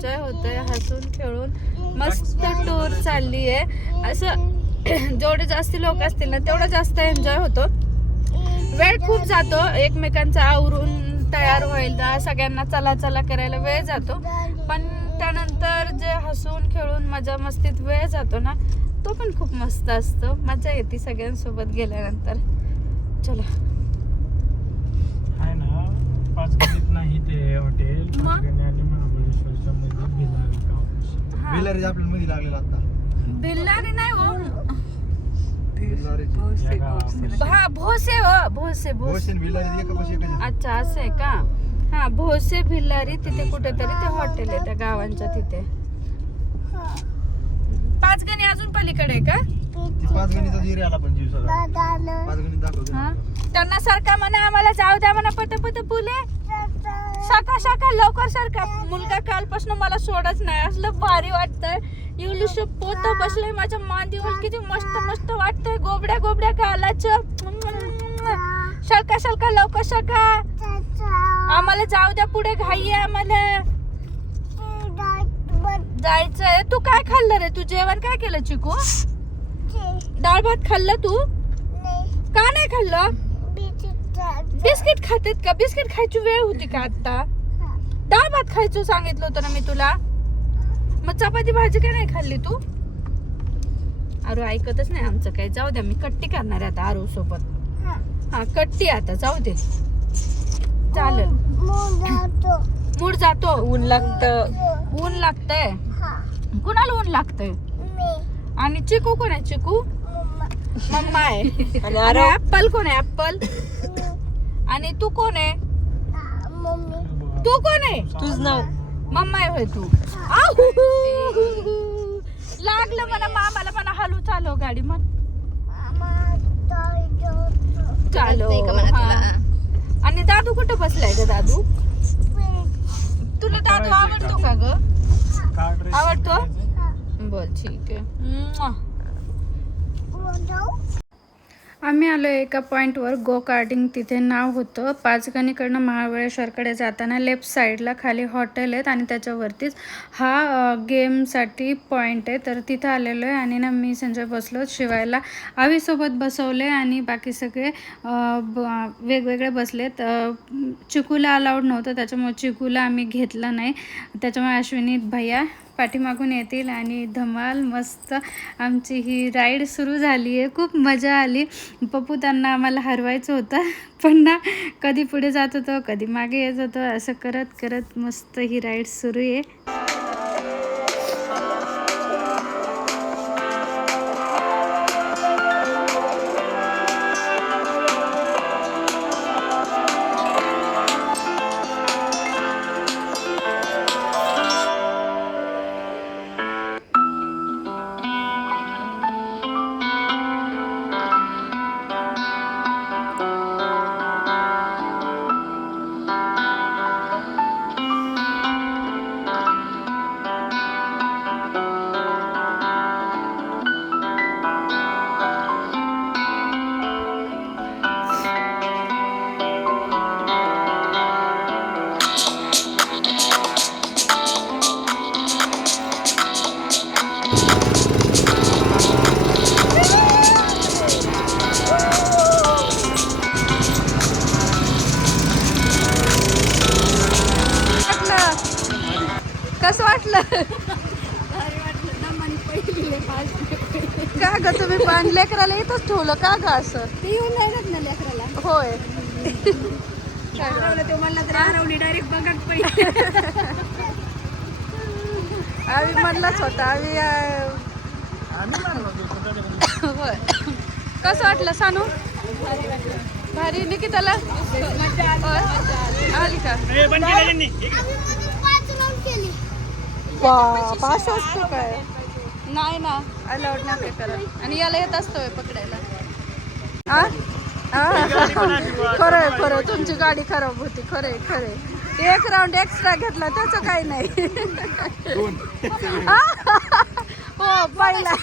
Enjoy होतोय हसून खेळून. मस्त टूर चालली आहे. असं जेवढे जास्त लोक असतील ना तेवढा जास्त एन्जॉय होतो. वेळ खूप जातो. एकमेकांचा आवरून तयार व्हायला सगळ्यांना चला चला करायला वेळ जातो. पण त्यानंतर जे हसून खेळून मजा मस्तीत वेळ जातो ना तो पण खूप मस्त असतो. मजा येते सगळ्यांसोबत गेल्यानंतर. चला. पाच नाही ते हॉटेल महाबळेश्वरच्या मध्ये भिलारी गाव हा. बेलारी आपल्या मध्ये लागलेला आता. बिल्लारी नाही हो. हा भोसे हो भोसे भोसे भोसेन बेलारी एका पाशी एका अच्छा असं आहे का? हा भोसे भिल्लारी तिथे कुठेतरी ते हॉटेल आहे त्या गावांच्या तिथे. पाच गणी अजून पलीकडे आहे का? ती पाच गणिता जिरे आला पण जीव सगळा पाच गणित दाखवतो हा. त्यांना सारखा म्हणा आम्हाला जाऊ द्या म्हणा पट पट पुले शाका शाका लवकर सारखा मुलगा कालपासून मला सोडच नाही. असलं भारी वाटतंय. एवढीश पोत बसलंय माझ्या मांदीवर किती मस्त मस्त वाटतंय. गोबड्या गोबड्या कालाचं. शलका शलका लवकर शका आम्हाला जाऊ द्या पुढे. घाई आहे आम्हाला. जायचंय तू काय खाल्लं रे? तू जेवण काय केलं चिकू? डाळ भात खाल्लं तू? का नाही खाल्लं? बिस्किट खातेत का? बिस्किट खायची वेळ होती का आता? डाळ भात खायचं सांगितलं होतं ना मी तुला. मग चपाती भाजी काय नाही खाल्ली तू? अरे ऐकतच नाही आमचं काय जाऊ द्या मी कट्टी करणार आहे आता आरू सोबत. हा कट्टी आता. जाऊ दे. चालेल. मूड जातो. ऊन लागत. ऊन लागतंय. कुणाला ऊन लागतंय? आणि चिकू कोण आहे? चिकू? मम्मा आहे आणि ऍपल कोण आहे? ऍपल. आणि तू कोण आहे? तू कोण आहे? तुझ नाव. मम्मा आहे होय तू. आहू. लागलं मला मामाला म्हणा हलू चालव गाडी मग. चालो हा. आणि दादू कुठं बसलाय ग दादू? तुला दादू आवडतो का? ग? आवडतो? बर ठीक आहे. आम्ही आलो एका पॉईंटवर गो कार्टिंग तिथे नाव होतं पाचगणीकडनं महाबळेश्वरकडे जाताना लेफ्ट साईडला खाली हॉटेल आहेत आणि त्याच्यावरतीच हा गेमसाठी पॉईंट आहे. तर तिथं आलेलो आहे आणि ना मी संजय बसलो शिवायला. आवीसोबत बसवले आणि बाकी सगळे ब- वेगवेगळे बसलेत चिकूला अलाउड नव्हतं त्याच्यामुळे चिकूला आम्ही घेतलं नाही. त्याच्यामुळे अश्विनी भैया पाठीमागून येतील आणि धमाल मस्त आमची ही राईड सुरू झाली आहे खूप मजा आली. पप्पू त्यांना आम्हाला हरवायचं होतं पण ना कधी पुढे जात होतो कधी मागे येत होतं असं करत करत मस्त ही राईड सुरू आहे. लेकराला इथंच ठेवलं का ग असं? ते येऊन राहिलात ना लेकराला. होय. हरवलं ते म्हणलं तर हरवली डायरेक्ट बघा पहिले. आम्ही म्हणलाच होता आम्ही अं. होय. कसं वाटलं सानू? भारी. निकिताला? होय. आली का? बंद केलं त्यांनी. असतं काय? नाही ना. अलाउड नाही करत. आणि याला येत असतोय पकडायला. हा. खरंय खरं तुमची गाडी खराब होती. खरंय खरंय. एक राऊंड एक्स्ट्रा घेतला त्याचं काही नाही. हो पहिला.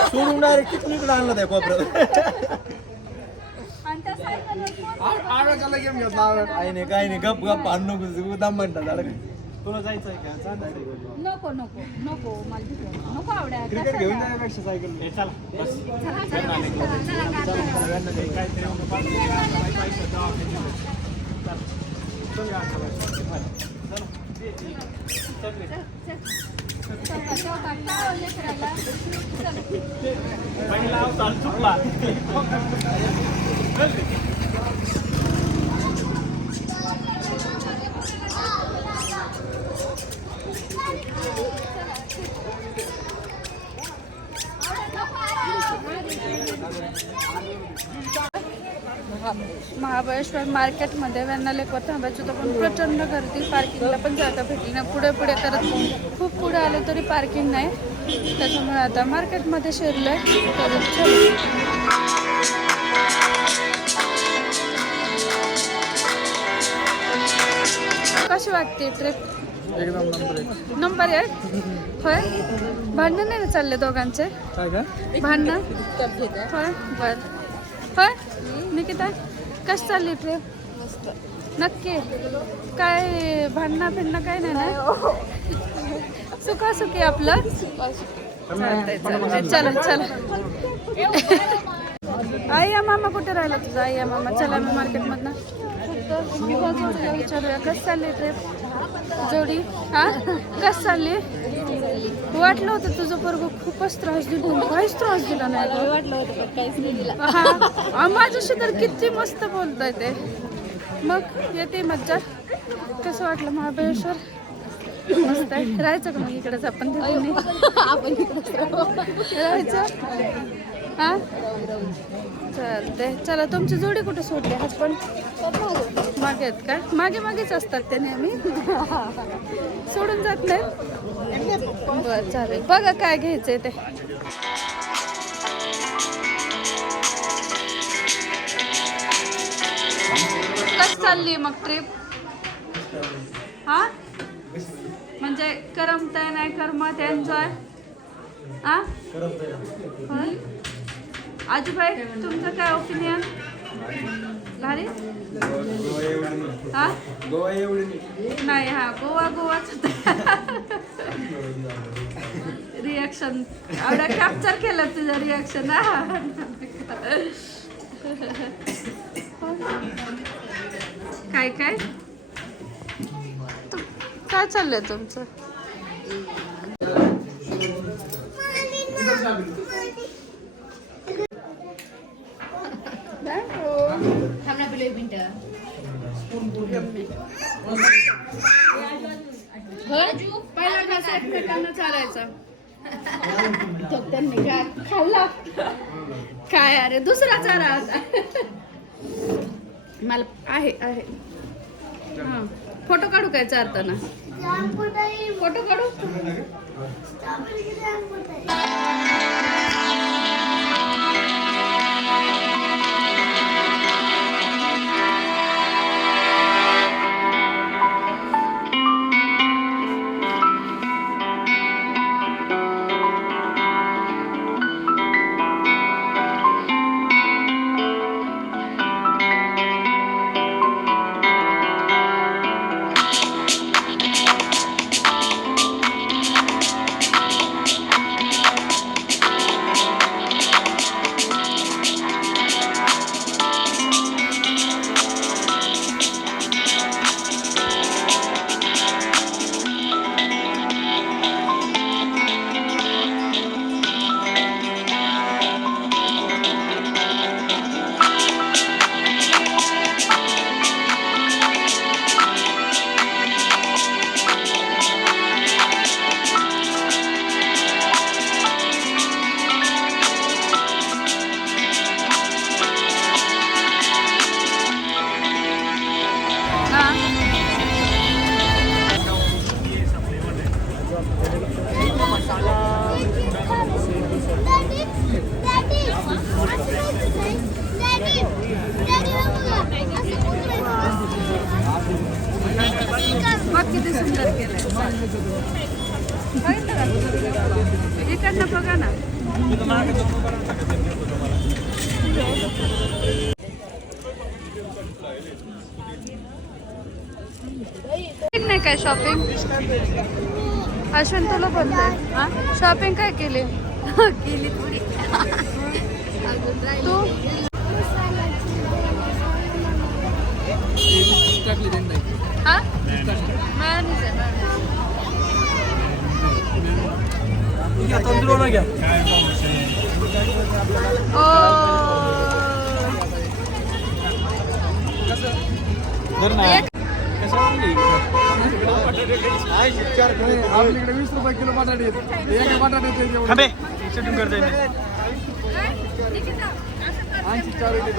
सोडून डायरेक्ट तिथून इकडे आणलं त्या कोपऱ्यात काही नाही काही नाही गप गप आण नको दाम म्हणतात तुला जायचं आहे का नको नको नको मला नको क्रिकेट घेऊन सायकल पहिला महाबळेश्वर. मार्केटमध्ये लेकवर थांबायचं होतं पण प्रचंड गर्दी. पार्किंगला पण जागा भेटली ना पुढे पुढे करत खूप पुढे आलं तरी पार्किंग नाही. त्याच्यामुळे आता मार्केटमध्ये शिरलोय. तर चलो. कशी वाटते ट्रिप एकदम नंबर एक. होय? भांडणं नाही चालले दोघांचे? भांडणं? होय? बर. होय निकिता कशी चालली ट्रिप नक्की? काय भांडणं फिरणं काय नाही ना? सुखासुखी आपलं? चालतंय चालतंय चला. चला आई या मामा कुठे राहिला तुझा? आई या मामा चला मी मार्केटमधनं विचारूया. कसं चालली ट्रिप जोडी? हा कसं चालली? वाटलं होतं तुझं पोरग खूपच त्रास दिला काहीच त्रास दिला नाही. वाटलं होतं माझ्याशी तर किती मस्त बोलतोय ते. मग येते मज्जा. कसं वाटलं महाबळेश्वर? मस्त आहे. राहायचं का मग इकडेच? आपण तिथे राहायचं? हा चालते चला तुमची जोडी कुठे सोडली हसबंड मागे आहेत का मागे मागेच असतात ते नेहमी. सोडून जात नाही बरं चालेल. बघा काय घ्यायचंय ते. कस चालली मग ट्रिप हा? म्हणजे करमतंय नाही करमत एन्जॉय हा? आजूबाई तुमचं काय ओपिनियन भारी? हा? गोवा एवढी नाही. हा गोवा गोवाच रिॲक्शन एवढा कॅप्चर केलं तुझं रिॲक्शन हा. काय काय? काय चाललंय तुमचं? पहिला घास एकमेकांना चारायचा तो त्यांनी काय खाल्ला? काय अरे दुसरा चारा आता. मला आहे आहे. हा. फोटो काढू काय चारताना? फोटो काढू? हा सुंदर केलंय? इकडनं बघा ना. नाही काय शॉपिंग अश्विन तुला बोलतोय. शॉपिंग काय केली? केली थोडी. तू? हा आहे. तंदूर घ्या वीस रुपये किलो बटाटे आहेत. एक बटाटे ते एवढं. थांबे चटून कर जाईल ऐंशी चार येते